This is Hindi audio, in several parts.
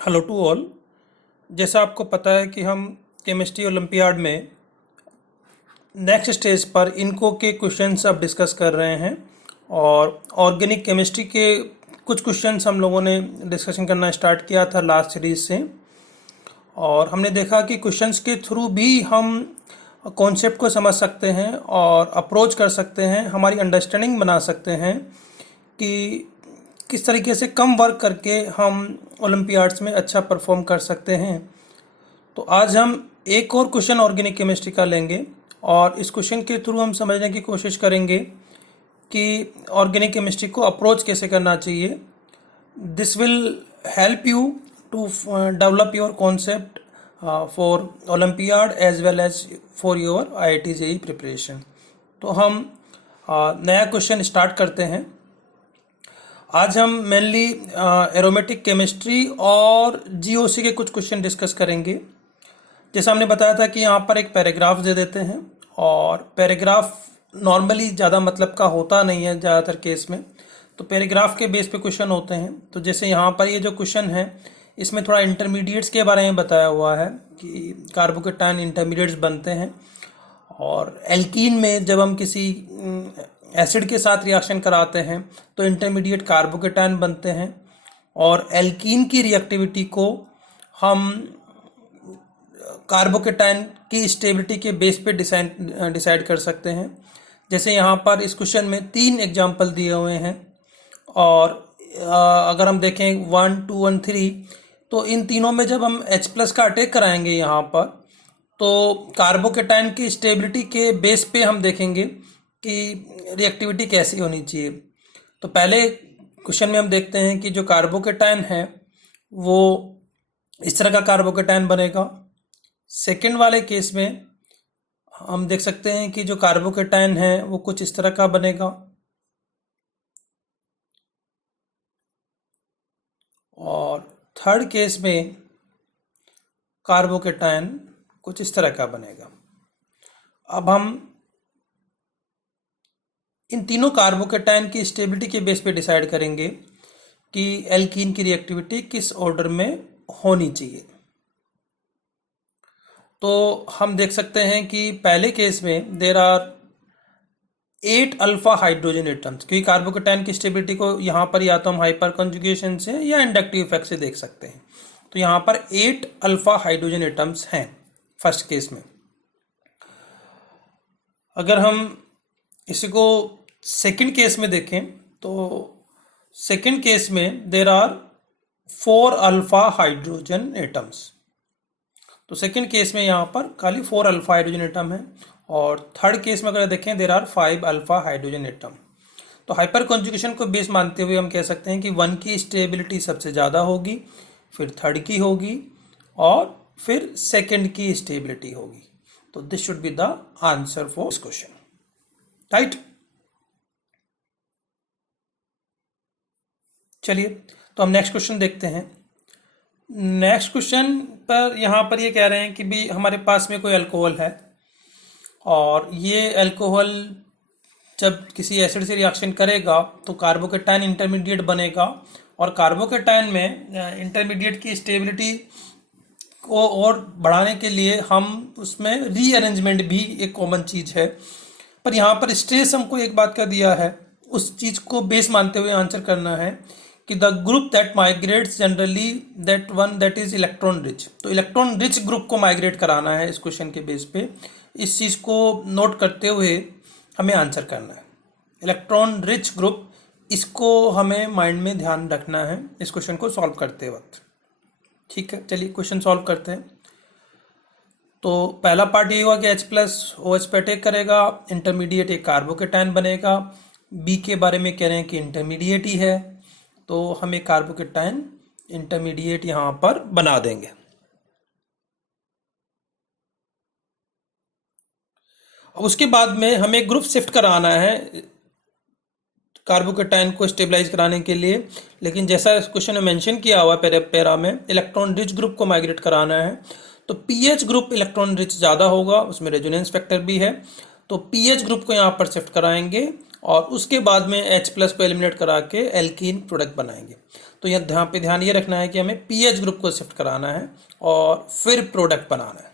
Hello to all. जैसा आपको पता है कि हम केमिस्ट्री ओलंपियाड में नेक्स्ट स्टेज पर इनको के क्वेश्चंस अब डिस्कस कर रहे हैं और ऑर्गेनिक केमिस्ट्री के कुछ क्वेश्चंस हम लोगों ने डिस्कशन करना स्टार्ट किया था लास्ट सीरीज से। और हमने देखा कि क्वेश्चंस के थ्रू भी हम कॉन्सेप्ट को समझ सकते हैं और अप्रोच कर सकते हैं, हमारी अंडरस्टैंडिंग बना सकते हैं कि किस तरीके से कम वर्क करके हम ओलंपियाड्स में अच्छा परफॉर्म कर सकते हैं। तो आज हम एक और क्वेश्चन ऑर्गेनिक केमिस्ट्री का लेंगे और इस क्वेश्चन के थ्रू हम समझने की कोशिश करेंगे कि ऑर्गेनिक केमिस्ट्री को अप्रोच कैसे करना चाहिए। This will help you to develop your concept for olympiad as well as for your IIT JEE preparation. तो हम नया क्वेश्चन स्टार्ट करते हैं। आज हम मेनली एरोमेटिक केमिस्ट्री और GOC के कुछ क्वेश्चन डिस्कस करेंगे। जैसा हमने बताया था कि यहाँ पर एक पैराग्राफ दे देते हैं और पैराग्राफ नॉर्मली ज़्यादा मतलब का होता नहीं है ज़्यादातर केस में, तो पैराग्राफ के बेस पे क्वेश्चन होते हैं। तो जैसे यहाँ पर ये जो क्वेश्चन है इसमें थोड़ा इंटरमीडिएट्स के बारे में बताया हुआ है कि कार्बोकेटायन इंटरमीडिएट्स बनते हैं और एल्कीन में जब हम किसी एसिड के साथ रिएक्शन कराते हैं तो इंटरमीडिएट कार्बोकेटायन बनते हैं और एल्कीन की रिएक्टिविटी को हम कार्बोकेटायन की स्टेबिलिटी के बेस पे डिसाइड कर सकते हैं। जैसे यहाँ पर इस क्वेश्चन में 3 एग्जाम्पल दिए हुए हैं और अगर हम देखें 1, 2 और 3, तो इन तीनों में जब हम H+ का अटैक कराएंगे यहाँ पर तो कार्बोकेटायन की स्टेबिलिटी के बेस पे हम देखेंगे कि रिएक्टिविटी कैसी होनी चाहिए। तो पहले क्वेश्चन में हम देखते हैं कि जो कार्बोकेटायन है वो इस तरह का कार्बोकेटायन बनेगा। सेकेंड वाले केस में हम देख सकते हैं कि जो कार्बोकेटायन है वो कुछ इस तरह का बनेगा और थर्ड केस में कार्बोकेटायन कुछ इस तरह का बनेगा। अब हम इन तीनों कार्बोकेटायन की स्टेबिलिटी के बेस पे डिसाइड करेंगे कि एल्कीन की रिएक्टिविटी किस ऑर्डर में होनी चाहिए। तो हम देख सकते हैं कि पहले केस में there are 8 alpha hydrogen atoms, क्योंकि कार्बोकेटायन की स्टेबिलिटी को यहाँ पर या तो हम हाइपर कॉन्जुगेशन से या इंडक्टिव इफेक्ट से देख सकते हैं। तो यहाँ पर 8 अल्फा हाइड्रोजन एटम्स हैं फर्स्ट केस में। अगर हम इसको सेकंड केस में देखें तो सेकंड केस में there are 4 alpha hydrogen atoms. तो सेकंड केस में यहाँ पर खाली 4 अल्फा हाइड्रोजन एटम है और थर्ड केस में अगर देखें there are 5 alpha hydrogen atom. तो हाइपर कॉन्जुगेशन को बेस मानते हुए हम कह सकते हैं कि 1 की स्टेबिलिटी सबसे ज़्यादा होगी, फिर थर्ड की होगी और फिर सेकंड की स्टेबिलिटी होगी। तो this should be the answer for this question, right. चलिए तो हम नेक्स्ट क्वेश्चन देखते हैं। नेक्स्ट क्वेश्चन पर यहाँ पर ये कह रहे हैं कि भी हमारे पास में कोई अल्कोहल है और ये अल्कोहल जब किसी एसिड से रिएक्शन करेगा तो कार्बोकेटायन इंटरमीडिएट बनेगा और कार्बोकेटायन में इंटरमीडिएट की स्टेबिलिटी को और बढ़ाने के लिए हम उसमें रीअरेंजमेंट भी एक कॉमन चीज़ है। पर यहाँ पर स्ट्रेस हमको एक बात का दिया है, उस चीज़ को बेस मानते हुए आंसर करना है कि the group that migrates generally that one that is electron rich. तो इलेक्ट्रॉन रिच ग्रुप को माइग्रेट कराना है इस क्वेश्चन के बेस पे। इस चीज़ को नोट करते हुए हमें आंसर करना है। इलेक्ट्रॉन रिच ग्रुप, इसको हमें माइंड में ध्यान रखना है इस क्वेश्चन को सॉल्व करते वक्त। ठीक है, चलिए क्वेश्चन सॉल्व करते हैं। तो पहला पार्ट ये हुआ कि H+ OH पे अटैक करेगा, इंटरमीडिएट एक कार्बोकेटायन बनेगा। बी के बारे में कह रहे हैं कि इंटरमीडिएट ही है, तो हम एक कार्बोकेटायन इंटरमीडिएट यहाँ पर बना देंगे। अब उसके बाद में हमें ग्रुप शिफ्ट कराना है कार्बोकेटायन को स्टेबलाइज कराने के लिए, लेकिन जैसा इस क्वेश्चन में मेंशन किया हुआ है पैरा में, इलेक्ट्रॉन रिच ग्रुप को माइग्रेट कराना है। तो पीएच ग्रुप इलेक्ट्रॉन रिच ज़्यादा होगा, उसमें रेजोनेंस फैक्टर भी है, तो पीएच ग्रुप को यहाँ पर शिफ्ट कराएंगे और उसके बाद में H+ को एलिमिनेट करा के एल्कीन प्रोडक्ट बनाएंगे। तो यहाँ पे ध्यान ये रखना है कि हमें पीएच ग्रुप को शिफ्ट कराना है और फिर प्रोडक्ट बनाना है।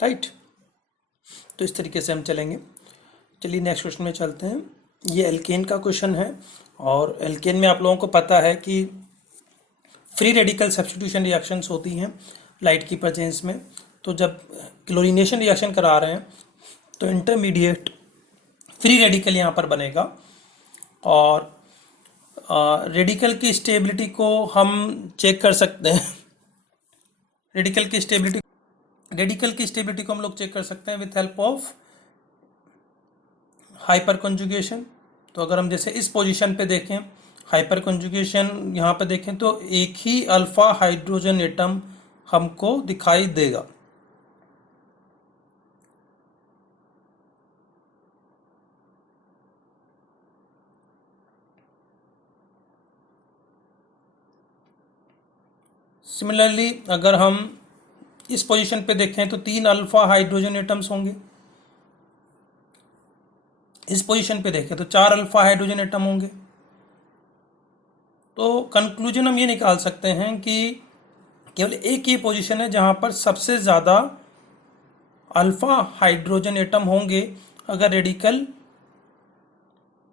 राइट, तो इस तरीके से हम चलेंगे। चलिए नेक्स्ट क्वेश्चन में चलते हैं। ये एल्केन का क्वेश्चन है और एल्केन में आप लोगों को पता है कि फ्री रेडिकल सब्स्टिट्यूशन रिएक्शंस होती हैं लाइट की प्रेजेंस में। तो जब क्लोरीनेशन रिएक्शन करा रहे हैं तो इंटरमीडिएट फ्री रेडिकल यहाँ पर बनेगा और रेडिकल की स्टेबिलिटी को हम चेक कर सकते हैं। रेडिकल की स्टेबिलिटी को हम लोग चेक कर सकते हैं with help of hyper conjugation. तो अगर हम जैसे इस पोजीशन पे देखें, हाइपर कंजुगेशन यहाँ पे देखें तो एक ही अल्फा हाइड्रोजन एटम हमको दिखाई देगा। सिमिलरली अगर हम इस पोजीशन पे देखें तो 3 अल्फा हाइड्रोजन एटम्स होंगे। इस पोजीशन पे देखें तो 4 अल्फा हाइड्रोजन एटम होंगे। तो कंक्लूजन हम ये निकाल सकते हैं कि केवल एक ही पोजीशन है जहां पर सबसे ज़्यादा अल्फा हाइड्रोजन एटम होंगे अगर रेडिकल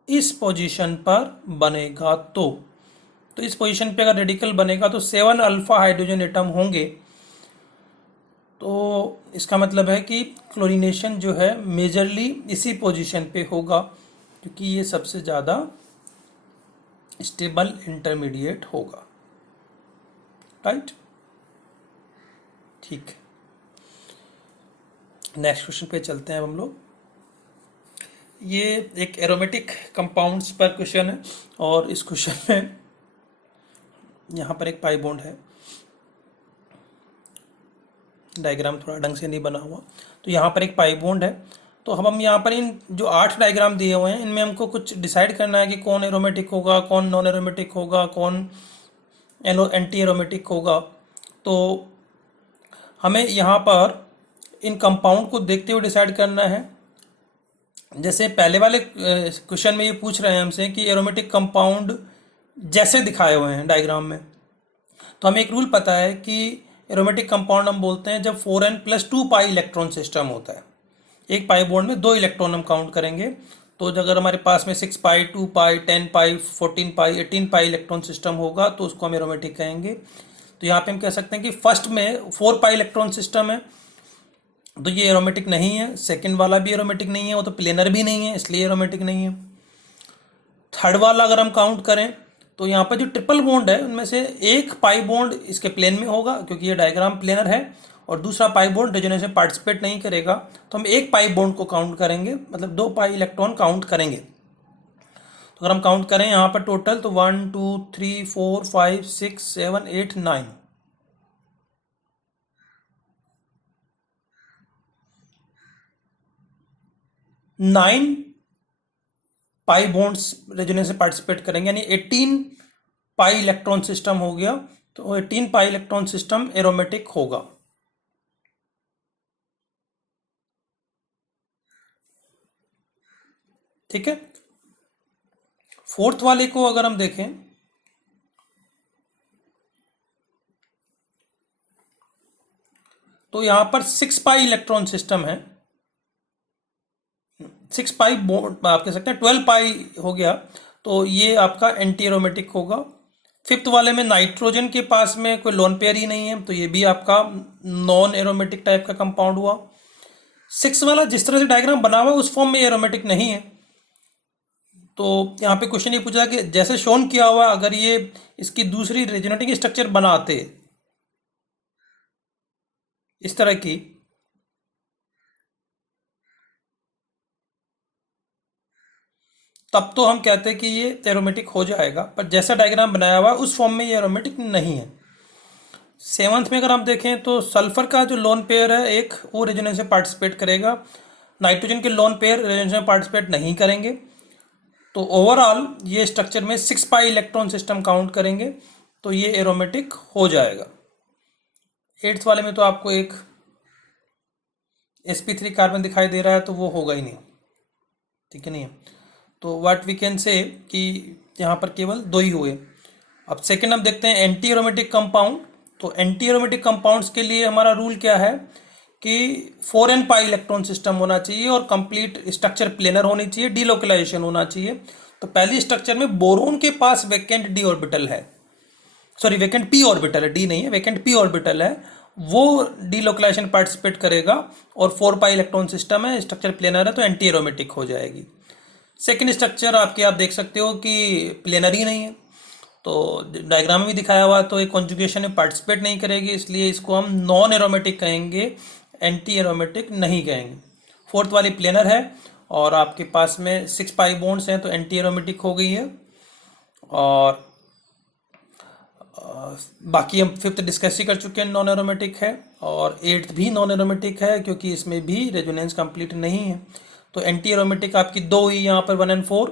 इस पोजीशन पर बनेगा। तो इस पोजीशन पे अगर रेडिकल बनेगा तो 7 अल्फा हाइड्रोजन एटम होंगे। तो इसका मतलब है कि क्लोरीनेशन जो है मेजरली इसी पोजीशन पे होगा क्योंकि ये सबसे ज़्यादा स्टेबल इंटरमीडिएट होगा। राइट, ठीक। नेक्स्ट क्वेश्चन पे चलते हैं हम लोग। ये एक एरोमेटिक कंपाउंड्स पर क्वेश्चन है और इस क्वेश्चन में यहाँ पर एक पाई बॉन्ड है। डायग्राम थोड़ा ढंग से नहीं बना हुआ। तो यहाँ पर एक पाई बॉन्ड है। तो हम यहाँ पर इन जो 8 डायग्राम दिए हुए हैं इनमें हमको कुछ डिसाइड करना है कि कौन एरोमेटिक होगा, कौन नॉन एरोमेटिक होगा, कौन एंटी एरोमेटिक होगा। तो हमें यहाँ पर इन कंपाउंड को देखते हुए डिसाइड करना है। जैसे पहले वाले क्वेश्चन में ये पूछ रहे हैं हमसे कि एरोमेटिक कंपाउंड जैसे दिखाए हुए हैं डायग्राम में, तो हमें एक रूल पता है कि एरोमेटिक कंपाउंड हम बोलते हैं जब 4n+2 पाई इलेक्ट्रॉन सिस्टम होता है। एक पाई बॉन्ड में 2 इलेक्ट्रॉन हम काउंट करेंगे। तो अगर हमारे पास में 6 पाई, 2 पाई, 10 पाई, 14 पाई, 18 पाई इलेक्ट्रॉन सिस्टम होगा तो उसको हम एरोमेटिक कहेंगे। तो यहाँ पे हम कह सकते हैं कि फर्स्ट में 4 पाई इलेक्ट्रॉन सिस्टम है तो ये एरोमेटिक नहीं है। सेकंड वाला भी एरोमेटिक नहीं है, वो तो प्लेनर भी नहीं है इसलिए एरोमेटिक नहीं है। थर्ड वाला अगर हम काउंट करें तो यहाँ पर जो ट्रिपल बॉन्ड है उनमें से एक पाई बॉन्ड इसके प्लेन में होगा क्योंकि ये डायग्राम प्लेनर है और दूसरा पाई बॉन्ड रेजोनेंस में पार्टिसिपेट नहीं करेगा। तो हम एक पाई बॉन्ड को काउंट करेंगे, मतलब 2 पाई इलेक्ट्रॉन काउंट करेंगे। तो अगर हम काउंट करें यहाँ पर टोटल तो 1 2 3 4 5 6 7 8 9 9 पाई बॉन्ड्स रेजोनेंस में पार्टिसिपेट करेंगे, यानी 18 पाई इलेक्ट्रॉन सिस्टम हो गया। तो 18 पाई इलेक्ट्रॉन सिस्टम एरोमेटिक होगा। ठीक है। फोर्थ वाले को अगर हम देखें तो यहां पर 6 पाई इलेक्ट्रॉन सिस्टम है। 6 पाई बॉन्ड आप कह सकते हैं 12 पाई हो गया तो ये आपका एंटी एरोमेटिक होगा। फिफ्थ वाले में नाइट्रोजन के पास में कोई लोन पेयर ही नहीं है तो ये भी आपका नॉन एरोमेटिक टाइप का कंपाउंड हुआ। 6 वाला जिस तरह से डायग्राम बना हुआ उस फॉर्म में एरोमेटिक नहीं है। तो यहाँ पे क्वेश्चन ये पूछा कि जैसे शोन किया हुआ अगर ये इसकी दूसरी रेजोनेटिंग स्ट्रक्चर बनाते इस तरह की तब तो हम कहते हैं कि ये एरोमेटिक हो जाएगा, पर जैसा डायग्राम बनाया हुआ उस फॉर्म में ये एरोमेटिक नहीं है। 7th में अगर हम देखें तो सल्फर का जो लोन पेयर है एक वो रेजोनेंस में पार्टिसिपेट करेगा, नाइट्रोजन के लोन पेयर रेजोनेंस में पार्टिसिपेट नहीं करेंगे। तो ओवरऑल ये स्ट्रक्चर में 6 पाई इलेक्ट्रॉन सिस्टम काउंट करेंगे तो ये एरोमेटिक हो जाएगा। 8th वाले में तो आपको एक sp3 कार्बन दिखाई दे रहा है तो वो होगा ही नहीं, ठीक है नहीं। तो व्हाट वी कैन से कि यहाँ पर केवल 2 ही हुए। अब सेकेंड हम देखते हैं एंटी एरोमेटिक कंपाउंड। तो एंटी एरोमेटिक कंपाउंड्स के लिए हमारा रूल क्या है कि 4n पाई इलेक्ट्रॉन सिस्टम होना चाहिए और कंप्लीट स्ट्रक्चर प्लेनर होनी चाहिए, डीलोकलाइजेशन होना चाहिए। तो पहली स्ट्रक्चर में बोरोन के पास वैकेंट डी ऑर्बिटल है, सॉरी वैकेंट पी ऑर्बिटल है, डी नहीं है, वैकेंट पी ऑर्बिटल है, वो डीलोकलाइजेशन पार्टिसिपेट करेगा और 4 पाई इलेक्ट्रॉन सिस्टम है, स्ट्रक्चर प्लेनर है तो एंटी एरोमेटिक हो जाएगी। सेकेंड स्ट्रक्चर आपके आप देख सकते हो कि प्लेनर ही नहीं है, तो डायग्राम में भी दिखाया हुआ, तो एक कॉन्जुगेशन में पार्टिसिपेट नहीं करेगी, इसलिए इसको हम नॉन एरोमेटिक कहेंगे, एंटी एरोमेटिक नहीं कहेंगे। 4th वाली प्लेनर है और आपके पास में 6 पाई बॉन्ड्स हैं तो एंटी एरोमेटिक हो गई है। और बाकी हम 5th डिस्कस ही कर चुके हैं, नॉन एरोमेटिक है, और 8th भी नॉन एरोमेटिक है क्योंकि इसमें भी रेजोनेंस कंप्लीट नहीं है। तो एंटी एरोमेटिक आपकी 2 हुई यहाँ पर 1 और 4।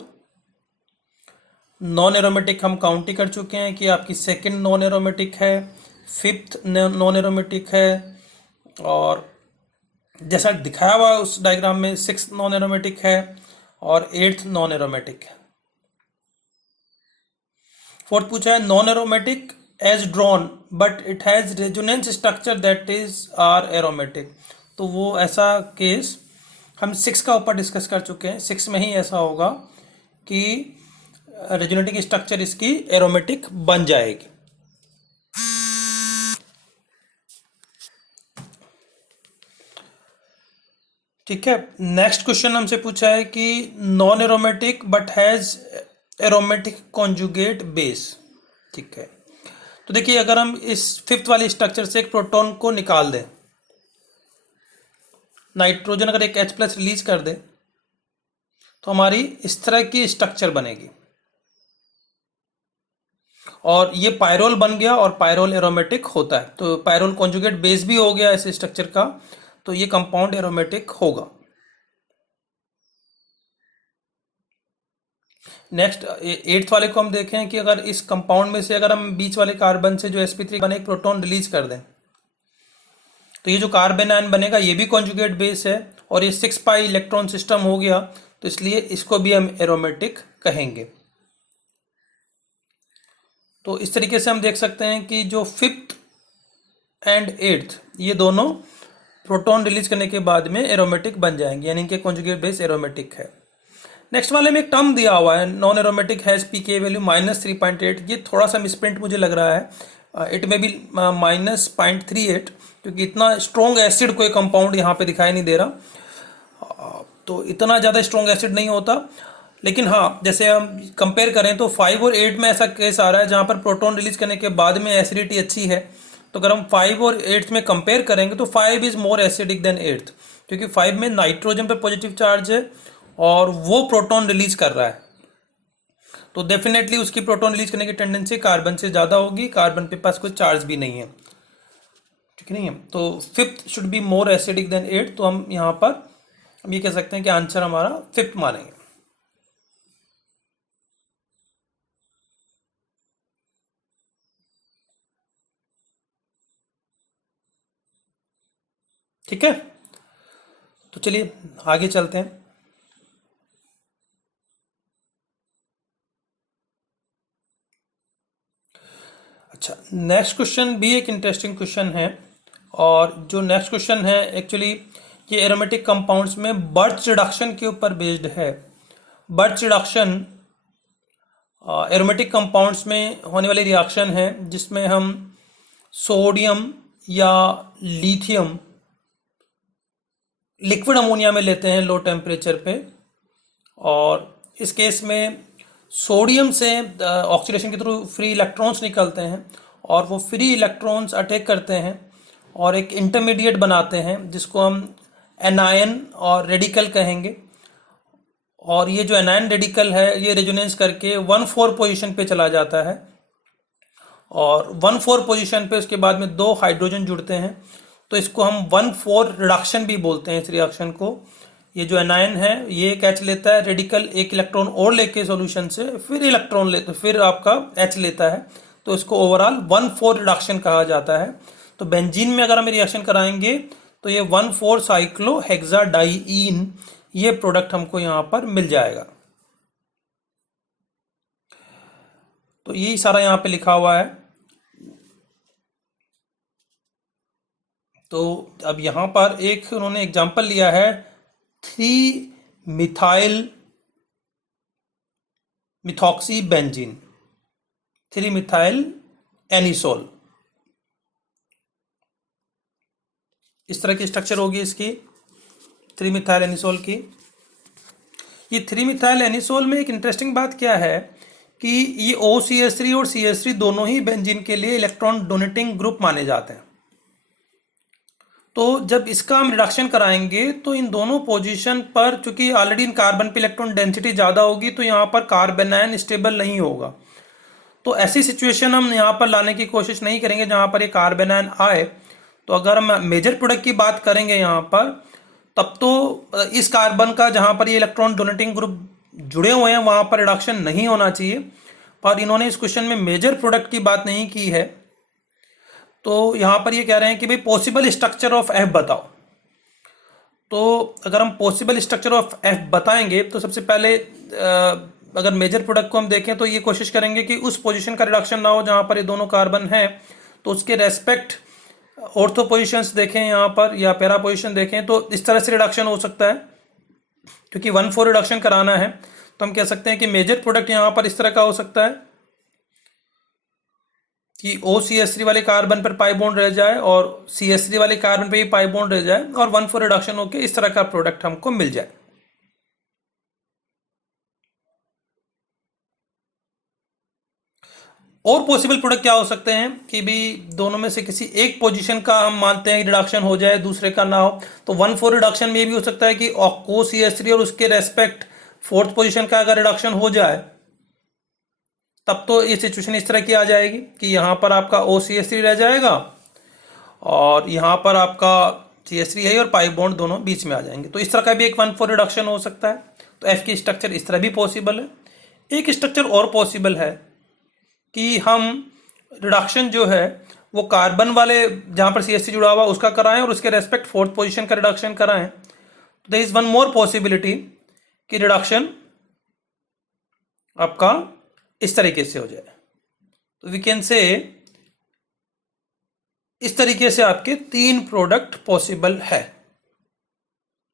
नॉन एरोमेटिक हम काउंट ही कर चुके हैं कि आपकी सेकंड नॉन एरोमेटिक है, 5th नॉन एरोमेटिक है, और जैसा दिखाया हुआ उस डायग्राम में 6th नॉन एरोमेटिक है और 8th नॉन एरोमेटिक है। 4th पूछा है non aromatic as drawn but it has resonance structure that is are aromatic. तो वो ऐसा केस हम 6 का ऊपर डिस्कस कर चुके हैं। 6 में ही ऐसा होगा कि रेजोनेटिंग स्ट्रक्चर इसकी एरोमेटिक बन जाएगी। ठीक है, नेक्स्ट क्वेश्चन हमसे पूछा है कि non aromatic but has aromatic conjugate base. ठीक है, तो देखिए अगर हम इस 5th वाली स्ट्रक्चर से एक प्रोटॉन को निकाल दें, नाइट्रोजन अगर एक H+ रिलीज कर दे तो हमारी इस तरह की स्ट्रक्चर बनेगी, और ये पायरोल बन गया और पायरोल एरोमेटिक होता है, तो पायरोल कॉन्जुगेट बेस भी हो गया इस स्ट्रक्चर का, तो ये कंपाउंड एरोमेटिक होगा। नेक्स्ट 8th वाले को हम देखें कि अगर इस कंपाउंड में से अगर हम बीच वाले कार्बन से जो sp3 बने एक प्रोटॉन रिलीज कर दें तो ये जो कार्बन आयन बनेगा ये भी कॉन्जुगेट बेस है और ये 6 पाई इलेक्ट्रॉन सिस्टम हो गया, तो इसलिए इसको भी हम एरोमेटिक कहेंगे। तो इस तरीके से हम देख सकते हैं कि जो 5th एंड 8th ये दोनों प्रोटॉन रिलीज करने के बाद में एरोमेटिक बन जाएंगे, यानी कि कॉन्जुगेट बेस एरोमेटिक है। नेक्स्ट वाले में एक टर्म दिया हुआ है non aromatic has pK value -3.8। ये थोड़ा सा मिसप्रिंट मुझे लग रहा है, इट में भी -0.38, क्योंकि इतना स्ट्रॉन्ग एसिड कोई कंपाउंड यहाँ पे दिखाई नहीं दे रहा, तो इतना ज़्यादा स्ट्रॉन्ग एसिड नहीं होता। लेकिन हाँ, जैसे हम कंपेयर करें तो 5 और 8 में ऐसा केस आ रहा है जहाँ पर प्रोटॉन रिलीज करने के बाद में एसिडिटी अच्छी है, तो अगर हम 5 और 8 में कंपेयर करेंगे तो 5 is more acidic then 8th, क्योंकि 5 में नाइट्रोजन पर पॉजिटिव चार्ज है और वो प्रोटॉन रिलीज कर रहा है, तो डेफिनेटली उसकी प्रोटॉन रिलीज करने की टेंडेंसी कार्बन से ज़्यादा होगी, कार्बन के पास कोई चार्ज भी नहीं है, ठीक नहीं है। तो 5th should be more acidic then 8th, तो हम यहाँ पर हम ये कह सकते हैं कि आंसर हमारा 5th मानेंगे। ठीक है, तो चलिए आगे चलते हैं। अच्छा, नेक्स्ट क्वेश्चन भी एक इंटरेस्टिंग क्वेश्चन है, और जो नेक्स्ट क्वेश्चन है एक्चुअली ये एरोमेटिक कंपाउंड्स में बर्च रिडक्शन के ऊपर बेस्ड है। बर्च रिडक्शन एरोमेटिक कंपाउंड्स में होने वाली रिएक्शन है जिसमें हम सोडियम या लिथियम लिक्विड अमोनिया में लेते हैं लो टेम्परेचर पे, और इस केस में सोडियम से ऑक्सीडेशन के थ्रू फ्री इलेक्ट्रॉन्स निकलते हैं और वो फ्री इलेक्ट्रॉन्स अटैक करते हैं और एक इंटरमीडिएट बनाते हैं जिसको हम एनायन और रेडिकल कहेंगे, और ये जो एनायन रेडिकल है ये रेजोनेंस करके 1,4 पोजीशन पे चला जाता है, और 1,4 पोजीशन पे उसके बाद में 2 हाइड्रोजन जुड़ते हैं, तो इसको हम 1,4 रिडक्शन भी बोलते हैं इस रिएक्शन को, ये जो एनायन है ये एक H लेता है, रेडिकल एक इलेक्ट्रॉन और लेके सॉल्यूशन से फिर इलेक्ट्रॉन लेता, फिर आपका H लेता है, तो इसको ओवरऑल 1,4 रिडक्शन कहा जाता है। तो बेंजीन में अगर हम रिएक्शन कराएंगे तो ये 1,4 साइक्लोहेक्साडाइईन ये प्रोडक्ट हमको यहाँ पर मिल जाएगा। तो यही सारा यहाँ पे लिखा हुआ है। तो अब यहाँ पर एक उन्होंने एग्जांपल लिया है 3-मिथाइल मिथॉक्सी बेंजीन, 3-मिथाइल एनिसोल, इस तरह की स्ट्रक्चर होगी इसकी 3-मिथाइल एनिसोल की। ये 3-मिथाइल एनिसोल में एक इंटरेस्टिंग बात क्या है कि ये OCH3 और CH3 दोनों ही बेंजीन के लिए इलेक्ट्रॉन डोनेटिंग ग्रुप माने जाते हैं। तो जब इसका हम रिडक्शन कराएंगे तो इन दोनों पोजीशन पर, चूंकि ऑलरेडी इन कार्बन पे इलेक्ट्रॉन डेंसिटी ज़्यादा होगी, तो यहाँ पर कार्बेनायन स्टेबल नहीं होगा। तो ऐसी सिचुएशन हम यहाँ पर लाने की कोशिश नहीं करेंगे जहाँ पर ये कार्बेनायन आए। तो अगर हम मेजर प्रोडक्ट की बात करेंगे यहाँ पर, तब तो इस कार्बन का जहाँ पर ये इलेक्ट्रॉन डोनेटिंग ग्रुप जुड़े हुए हैं वहाँ पर रिडक्शन नहीं होना चाहिए। पर इन्होंने इस क्वेश्चन में मेजर प्रोडक्ट की बात नहीं की है, तो यहाँ पर ये कह रहे हैं कि भाई पॉसिबल स्ट्रक्चर ऑफ F बताओ। तो अगर हम पॉसिबल स्ट्रक्चर ऑफ F बताएंगे तो सबसे पहले अगर मेजर प्रोडक्ट को हम देखें तो ये कोशिश करेंगे कि उस पोजीशन का रिडक्शन ना हो जहाँ पर ये दोनों कार्बन हैं, तो उसके रेस्पेक्ट ऑर्थो पोजिशंस देखें यहाँ पर या पैरा पोजिशन देखें, तो इस तरह से रिडक्शन हो सकता है। क्योंकि 1,4 रिडक्शन कराना है तो हम कह सकते हैं कि मेजर प्रोडक्ट यहाँ पर इस तरह का हो सकता है कि OCH3 वाले कार्बन पर पाई बॉन्ड रह जाए और CH3 वाले कार्बन पे भी पाई बॉन्ड रह जाए और 1,4 रिडक्शन होकर इस तरह का प्रोडक्ट हमको मिल जाए। और पॉसिबल प्रोडक्ट क्या हो सकते हैं कि भी दोनों में से किसी एक पोजीशन का हम मानते हैं रिडक्शन हो जाए, दूसरे का ना हो। तो 1,4 रिडक्शन में भी हो सकता है कि OCH3 और उसके रेस्पेक्ट 4th पोजीशन का अगर रिडक्शन हो जाए तब तो ये सिचुएशन इस तरह की आ जाएगी कि यहाँ पर आपका OCH3 रह जाएगा और यहाँ पर आपका CH3 है और पाई बॉन्ड दोनों बीच में आ जाएंगे। तो इस तरह का भी एक 1,4 रिडक्शन हो सकता है। तो F की स्ट्रक्चर इस तरह भी पॉसिबल है। एक स्ट्रक्चर और पॉसिबल है कि हम रिडक्शन जो है वो कार्बन वाले जहाँ पर CH3 जुड़ा हुआ उसका कराएं और उसके रेस्पेक्ट 4th पोजीशन का रिडक्शन कराएं। तो there is one more possibility कि रिडक्शन आपका इस तरीके से हो जाए। तो वी कैन से इस तरीके से आपके 3 प्रोडक्ट पॉसिबल है,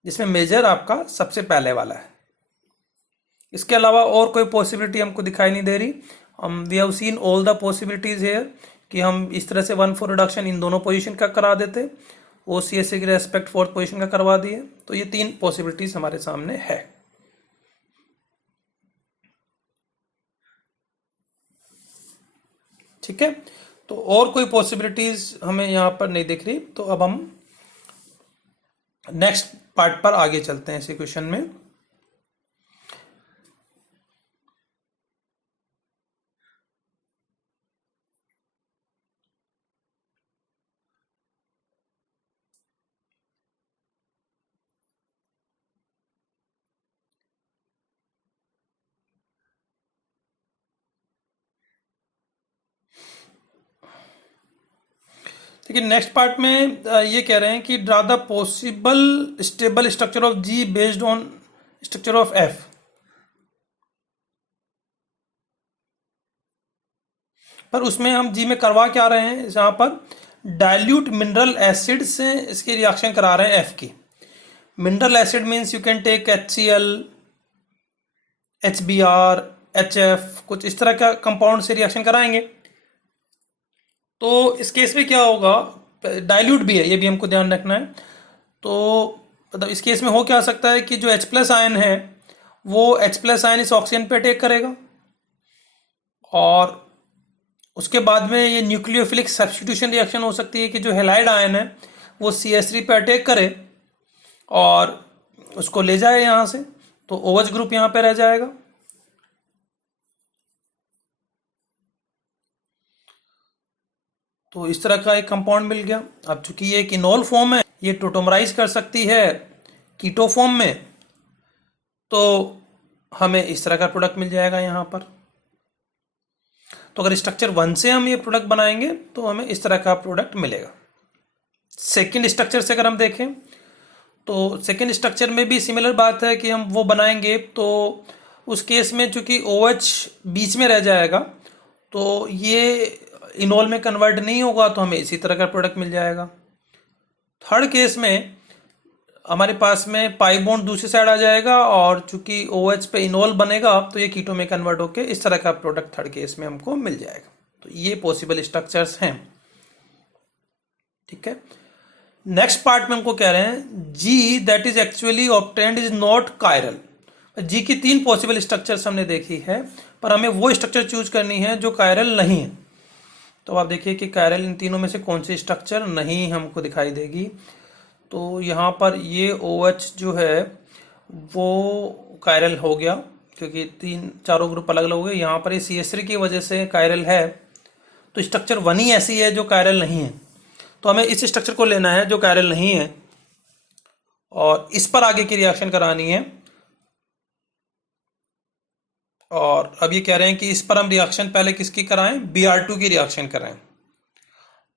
जिसमें मेजर आपका सबसे पहले वाला है। इसके अलावा और कोई पॉसिबिलिटी हमको दिखाई नहीं दे रही। We have seen all the possibilities here कि हम इस तरह से 1,4 रिडक्शन इन दोनों पोजीशन का करा देते, OCH3 के रेस्पेक्ट 4th पोजीशन का करवा दिए। तो ये 3 पॉसिबिलिटीज हमारे सामने है। ठीक है, तो और कोई पॉसिबिलिटीज हमें यहाँ पर नहीं दिख रही। तो अब हम नेक्स्ट पार्ट पर आगे चलते हैं इस क्वेश्चन में। देखिए नेक्स्ट पार्ट में ये कह रहे हैं कि draw the possible stable structure of G based on structure of F। पर उसमें हम G में करवा क्या रहे हैं, जहाँ पर डाइल्यूट मिनरल एसिड से इसकी रिएक्शन करा रहे हैं F की। Mineral acid means you can take HCl, HBr, HF, कुछ इस तरह का कंपाउंड से रिएक्शन कराएंगे। तो इस केस में क्या होगा, डाइल्यूट भी है, ये भी हमको ध्यान रखना है। तो मतलब इस केस में हो क्या सकता है कि जो H+ आयन है वो H+ आयन इस ऑक्सीजन पे अटैक करेगा और उसके बाद में ये न्यूक्लियोफिलिक सब्स्टिट्यूशन रिएक्शन हो सकती है कि जो हेलाइड आयन है वो CH3 पे अटैक करे और उसको ले जाए यहाँ से, तो OH ग्रुप यहाँ पे रह जाएगा। तो इस तरह का एक कंपाउंड मिल गया। अब चूंकि ये एक इनोल फॉर्म है, ये टोटोमराइज कर सकती है कीटो फॉर्म में, तो हमें इस तरह का प्रोडक्ट मिल जाएगा यहाँ पर। तो अगर स्ट्रक्चर 1 से हम ये प्रोडक्ट बनाएंगे तो हमें इस तरह का प्रोडक्ट मिलेगा। सेकेंड स्ट्रक्चर से अगर हम देखें तो सेकेंड स्ट्रक्चर में भी सिमिलर बात है कि हम वो बनाएंगे, तो उस केस में चूंकि OH बीच में रह जाएगा तो ये इनोल में कन्वर्ट नहीं होगा, तो हमें इसी तरह का प्रोडक्ट मिल जाएगा। थर्ड केस में हमारे पास में पाई बॉन्ड दूसरी साइड आ जाएगा और चूंकि OH पे इनोल बनेगा तो ये कीटो में कन्वर्ट होकर इस तरह का प्रोडक्ट थर्ड केस में हमको मिल जाएगा। तो ये पॉसिबल स्ट्रक्चर्स हैं। ठीक है, नेक्स्ट पार्ट में हमको कह रहे हैं G that is actually obtained is not chiral. G की 3 पॉसिबल स्ट्रक्चर्स हमने देखी है, पर हमें वो स्ट्रक्चर चूज करनी है जो कायरल नहीं है। तो आप देखिए कि कायरल इन तीनों में से कौन सी स्ट्रक्चर नहीं हमको दिखाई देगी। तो यहाँ पर ये OH जो है वो कायरल हो गया, क्योंकि चारों ग्रुप अलग अलग हो गए। यहाँ पर ये CH3 की वजह से कायरल है, तो स्ट्रक्चर 1 ही ऐसी है जो कायरल नहीं है। तो हमें इस स्ट्रक्चर को लेना है जो कायरल नहीं है और इस पर आगे की रिएक्शन करानी है। और अब ये कह रहे हैं कि इस पर हम रिएक्शन पहले किसकी कराएं, Br2 की रिएक्शन कराएं।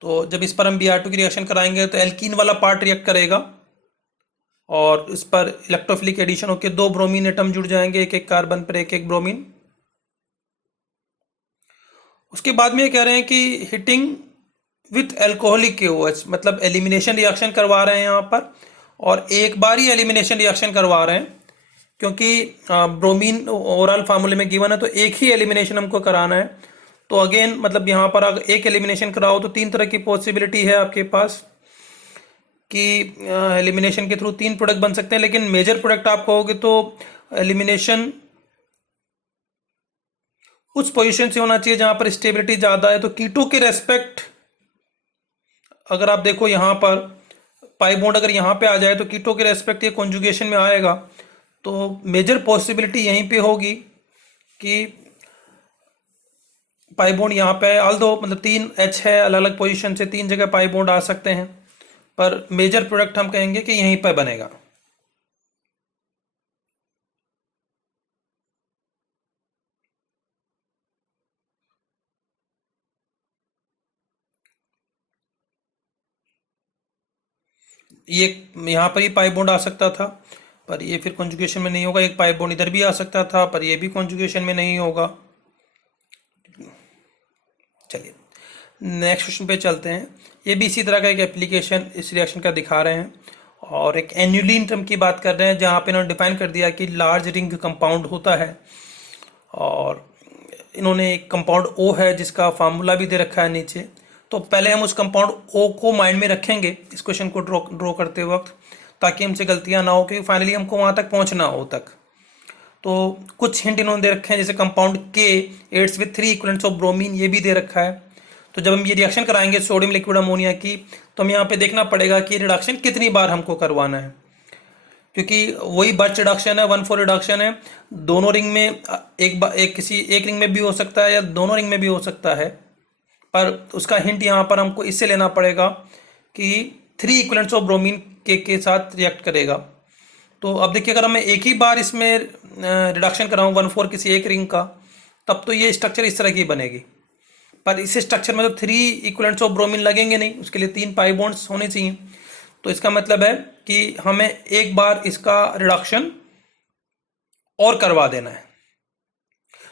तो जब इस पर हम Br2 की रिएक्शन कराएंगे तो एल्कीन वाला पार्ट रिएक्ट करेगा और इस पर इलेक्ट्रोफिलिक एडिशन होकर 2 ब्रोमीन एटम जुड़ जाएंगे, एक एक कार्बन पर एक एक ब्रोमीन। उसके बाद में ये कह रहे हैं कि हिटिंग विथ एल्कोहलिक KOH, मतलब एलिमिनेशन रिएक्शन करवा रहे हैं यहाँ पर, और एक बार ही एलिमिनेशन रिएक्शन करवा रहे हैं क्योंकि ब्रोमीन ओवरऑल फार्मूले में गिवन है, तो एक ही एलिमिनेशन हमको कराना है। तो अगेन मतलब यहाँ पर अगर एक एलिमिनेशन कराओ तो 3 तरह की पॉसिबिलिटी है आपके पास कि एलिमिनेशन के थ्रू 3 प्रोडक्ट बन सकते हैं, लेकिन मेजर प्रोडक्ट आप कहोगे तो एलिमिनेशन उस पोजीशन से होना चाहिए जहां पर स्टेबिलिटी ज़्यादा है। तो कीटो के रेस्पेक्ट अगर आप देखो यहाँ पर पाई बॉन्ड अगर यहाँ पे आ जाए तो कीटो के रेस्पेक्ट ये कॉन्जुगेशन में आएगा। तो मेजर पॉसिबिलिटी यहीं पे होगी कि पाई बॉन्ड यहाँ पे, ऑल्दो मतलब 3 H है, अलग अलग पोजीशन से 3 जगह पाई बॉन्ड आ सकते हैं, पर मेजर प्रोडक्ट हम कहेंगे कि यहीं पर बनेगा। ये यहाँ पर ही पाई बॉन्ड आ सकता था, पर ये फिर कॉन्जुगेशन में नहीं होगा। एक पाई बॉन्ड इधर भी आ सकता था, पर ये भी कॉन्जुगेशन में नहीं होगा। चलिए नेक्स्ट क्वेश्चन पे चलते हैं। ये भी इसी तरह का एक एप्लीकेशन इस रिएक्शन का दिखा रहे हैं और एक एन्युलिन टर्म की बात कर रहे हैं, जहाँ पे इन्होंने डिफाइन कर दिया कि लार्ज रिंग कंपाउंड होता है और इन्होंने एक कंपाउंड O है जिसका फार्मूला भी दे रखा है नीचे। तो पहले हम उस कंपाउंड O को माइंड में रखेंगे इस क्वेश्चन को ड्रॉ करते वक्त, ताकि हमसे गलतियां ना हो, क्योंकि फाइनली हमको वहां तक पहुंचना हो तक। तो कुछ हिंट इन्होंने दे रखे हैं, जैसे compound K adds with 3 equivalents of bromine, ये भी दे रखा है। तो जब हम ये रिएक्शन कराएंगे सोडियम लिक्विड अमोनिया की, तो हम यहाँ पे देखना पड़ेगा कि रिडक्शन कितनी बार हमको करवाना है, क्योंकि वही बर्च रिडक्शन है, 1,4 रिडक्शन है। दोनों रिंग में एक रिंग में भी हो सकता है या दोनों रिंग में भी हो सकता है, पर उसका हिंट यहाँ पर हमको इससे लेना पड़ेगा कि 3 इक्विवेलेंट्स ऑफ ब्रोमीन के साथ रिएक्ट करेगा। तो अब देखिए अगर मैं एक ही बार इसमें रिडक्शन कराऊँ 1,4 किसी एक रिंग का, तब तो ये स्ट्रक्चर इस तरह की बनेगी। पर इस स्ट्रक्चर में तो 3 इक्विवेलेंट्स ऑफ ब्रोमीन लगेंगे नहीं, उसके लिए 3 पाई बॉन्ड्स होने चाहिए। तो इसका मतलब है कि हमें एक बार इसका रिडक्शन और करवा देना है।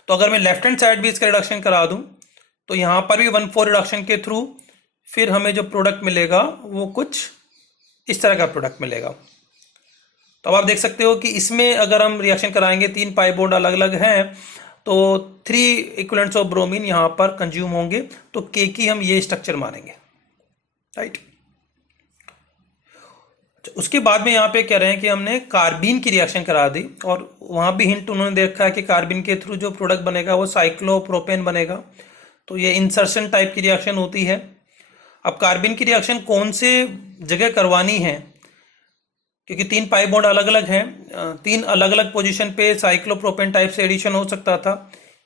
तो अगर मैं लेफ्ट हैंड साइड भी इसका रिडक्शन करा दूं तो यहाँ पर भी 1,4 रिडक्शन के थ्रू फिर हमें जो प्रोडक्ट मिलेगा वो कुछ इस तरह का प्रोडक्ट मिलेगा। तो अब आप देख सकते हो कि इसमें अगर हम रिएक्शन कराएंगे 3 पाई बॉन्ड अलग अलग हैं, तो 3 इक्विवेलेंट्स ऑफ ब्रोमीन यहाँ पर कंज्यूम होंगे, तो के की हम ये स्ट्रक्चर मानेंगे, राइट। उसके बाद में यहाँ पे कह रहे हैं कि हमने कार्बिन की रिएक्शन करा दी, और वहाँ भी हिंट उन्होंने दे रखा है कि कार्बिन के थ्रू जो प्रोडक्ट बनेगा वो साइक्लोप्रोपेन बनेगा। तो ये इंसर्शन टाइप की रिएक्शन होती है। अब कार्बिन की रिएक्शन कौन से जगह करवानी है, क्योंकि 3 पाई बॉन्ड अलग अलग हैं, 3 अलग अलग पोजीशन पे साइक्लोप्रोपेन टाइप से एडिशन हो सकता था।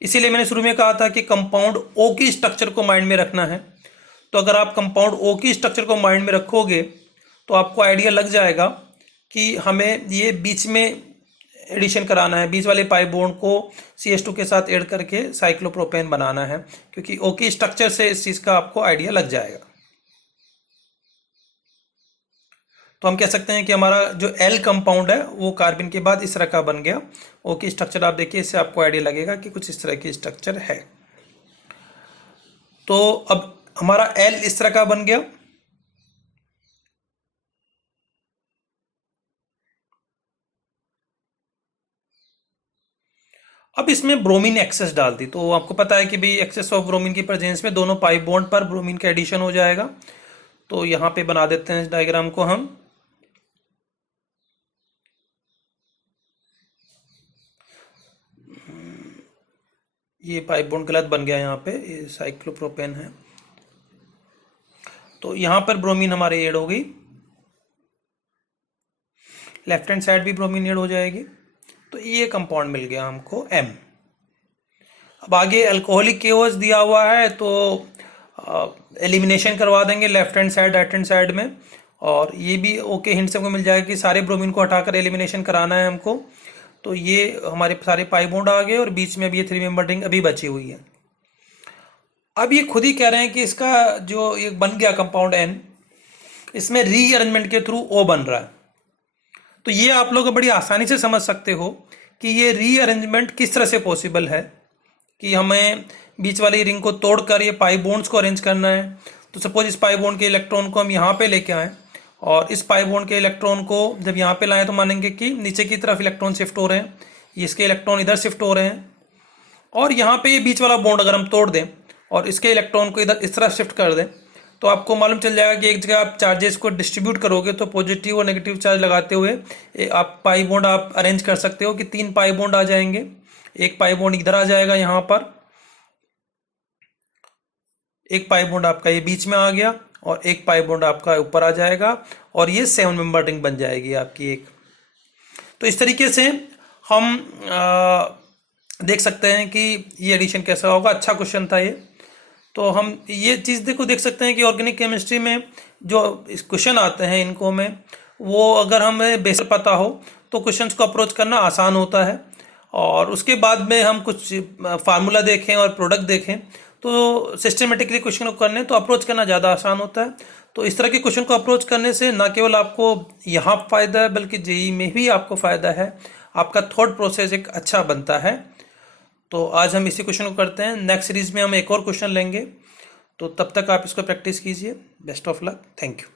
इसीलिए मैंने शुरू में कहा था कि कंपाउंड O की स्ट्रक्चर को माइंड में रखना है। तो अगर आप कंपाउंड O की स्ट्रक्चर को माइंड में रखोगे तो आपको आइडिया लग जाएगा कि हमें ये बीच में एडिशन कराना है, बीच वाले पाई बॉन्ड को CH2 के साथ ऐड करके साइक्लोप्रोपेन बनाना है, क्योंकि O की स्ट्रक्चर से इस चीज़ का आपको आइडिया लग जाएगा। तो हम कह सकते हैं कि हमारा जो L कंपाउंड है वो कार्बन के बाद इस तरह का बन गया। O की स्ट्रक्चर आप देखिए, इससे आपको आइडिया लगेगा कि कुछ इस तरह की स्ट्रक्चर है। तो अब हमारा L इस तरह का बन गया। अब इसमें ब्रोमीन एक्सेस डाल दी, तो आपको पता है कि भाई एक्सेस ऑफ ब्रोमीन की प्रेजेंस में दोनों पाई बॉन्ड पर ब्रोमीन का एडिशन हो जाएगा। तो यहाँ पे बना देते हैं इस डायग्राम को हम। ये पाई बॉन्ड गलत बन गया, यहाँ पे ये साइक्लोप्रोपेन है। तो यहाँ पर ब्रोमीन हमारे ऐड हो गई, लेफ्ट हैंड साइड भी ब्रोमीन ऐड हो जाएगी। तो ये कंपाउंड मिल गया हमको M। अब आगे अल्कोहलिक केओस दिया हुआ है, तो एलिमिनेशन करवा देंगे left hand side right hand side में। और ये भी ओके हिंट से हमको मिल जाएगा कि सारे ब्रोमीन को हटाकर एलिमिनेशन कराना है हमको। तो ये हमारे सारे पाई बॉन्ड आ गए और बीच में अभी ये 3 मेंबर रिंग अभी बची हुई है। अब ये खुद ही कह रहे हैं कि इसका जो ये बन गया कंपाउंड N, इसमें रीअरेंजमेंट के थ्रू O बन रहा है। तो ये आप लोग बड़ी आसानी से समझ सकते हो कि ये रीअरेंजमेंट किस तरह से पॉसिबल है, कि हमें बीच वाली रिंग को तोड़कर ये पाई बॉन्ड्स को अरेंज करना है। तो सपोज इस पाई बॉन्ड के इलेक्ट्रॉन को हम यहाँ पे लेके आए और इस पाई बॉन्ड के इलेक्ट्रॉन को जब यहाँ पे लाएं तो मानेंगे कि नीचे की तरफ इलेक्ट्रॉन शिफ्ट हो रहे हैं, इसके इलेक्ट्रॉन इधर शिफ्ट हो रहे हैं। और यहाँ पे ये बीच वाला बॉन्ड अगर हम तोड़ दें और इसके इलेक्ट्रॉन को इधर इस तरफ शिफ्ट कर दें, तो आपको मालूम चल जाएगा कि एक जगह आप चार्जेस को डिस्ट्रीब्यूट करोगे तो पॉजिटिव और नेगेटिव चार्ज लगाते हुए आप पाई बॉन्ड आप अरेंज कर सकते हो कि 3 पाई बॉन्ड आ जाएंगे। एक पाई बॉन्ड इधर आ जाएगा, यहाँ पर एक पाई बॉन्ड आपका ये बीच में आ गया और एक पाई बॉन्ड आपका ऊपर आ जाएगा और ये 7 मेंबर रिंग बन जाएगी आपकी एक। तो इस तरीके से हम देख सकते हैं कि ये एडिशन कैसा होगा। अच्छा क्वेश्चन था ये। तो हम ये चीज़ देख सकते हैं कि ऑर्गेनिक केमिस्ट्री में जो क्वेश्चन आते हैं इनको में, वो अगर हमें बेसिक पता हो तो क्वेश्चंस को अप्रोच करना आसान होता है। और उसके बाद में हम कुछ फार्मूला देखें और प्रोडक्ट देखें तो सिस्टमेटिकली क्वेश्चन को करने तो अप्रोच करना ज़्यादा आसान होता है। तो इस तरह के क्वेश्चन को अप्रोच करने से ना केवल आपको यहाँ फ़ायदा है बल्कि जेईई में भी आपको फ़ायदा है, आपका थॉट प्रोसेस एक अच्छा बनता है। तो आज हम इसी क्वेश्चन को करते हैं। नेक्स्ट सीरीज में हम एक और क्वेश्चन लेंगे, तो तब तक आप इसको प्रैक्टिस कीजिए। Best of luck, thank you.